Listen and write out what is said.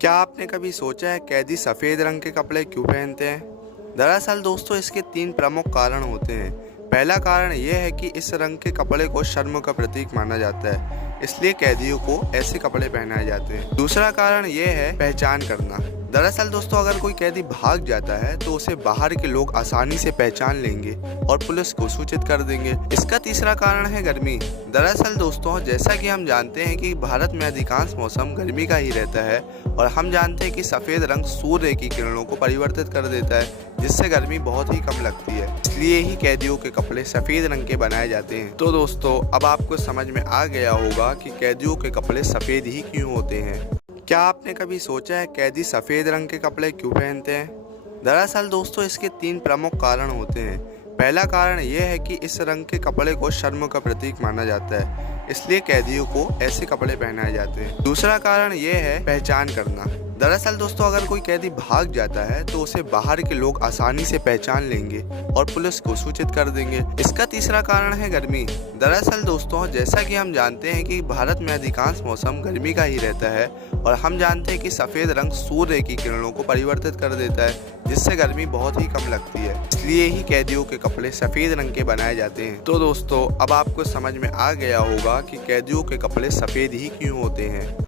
क्या आपने कभी सोचा है कैदी सफ़ेद रंग के कपड़े क्यों पहनते हैं? दरअसल दोस्तों इसके 3 प्रमुख कारण होते हैं। पहला कारण यह है कि इस रंग के कपड़े को शर्म का प्रतीक माना जाता है, इसलिए कैदियों को ऐसे कपड़े पहनाए जाते हैं। दूसरा कारण यह है पहचान करना। दरअसल दोस्तों अगर कोई कैदी भाग जाता है तो उसे बाहर के लोग आसानी से पहचान लेंगे और पुलिस को सूचित कर देंगे। इसका तीसरा कारण है गर्मी। दरअसल दोस्तों जैसा कि हम जानते हैं कि भारत में अधिकांश मौसम गर्मी का ही रहता है और हम जानते हैं कि सफ़ेद रंग सूर्य की किरणों को परिवर्तित कर देता है, जिससे गर्मी बहुत ही कम लगती है। इसलिए ही कैदियों के कपड़े सफ़ेद रंग के बनाए जाते हैं। तो दोस्तों अब आपको समझ में आ गया होगा कि कैदियों के कपड़े सफ़ेद ही क्यों होते हैं। क्या आपने कभी सोचा है कैदी सफ़ेद रंग के कपड़े क्यों पहनते हैं? दरअसल दोस्तों इसके 3 प्रमुख कारण होते हैं। पहला कारण यह है कि इस रंग के कपड़े को शर्म का प्रतीक माना जाता है, इसलिए कैदियों को ऐसे कपड़े पहनाए जाते हैं। दूसरा कारण यह है पहचान करना। दरअसल दोस्तों अगर कोई कैदी भाग जाता है तो उसे बाहर के लोग आसानी से पहचान लेंगे और पुलिस को सूचित कर देंगे। इसका तीसरा कारण है गर्मी। दरअसल दोस्तों जैसा कि हम जानते हैं कि भारत में अधिकांश मौसम गर्मी का ही रहता है और हम जानते हैं कि सफ़ेद रंग सूर्य की किरणों को परिवर्तित कर देता है, जिससे गर्मी बहुत ही कम लगती है। इसलिए ही कैदियों के कपड़े सफ़ेद रंग के बनाए जाते हैं। तो दोस्तों अब आपको समझ में आ गया होगा कि कैदियों के कपड़े सफ़ेद ही क्यों होते हैं।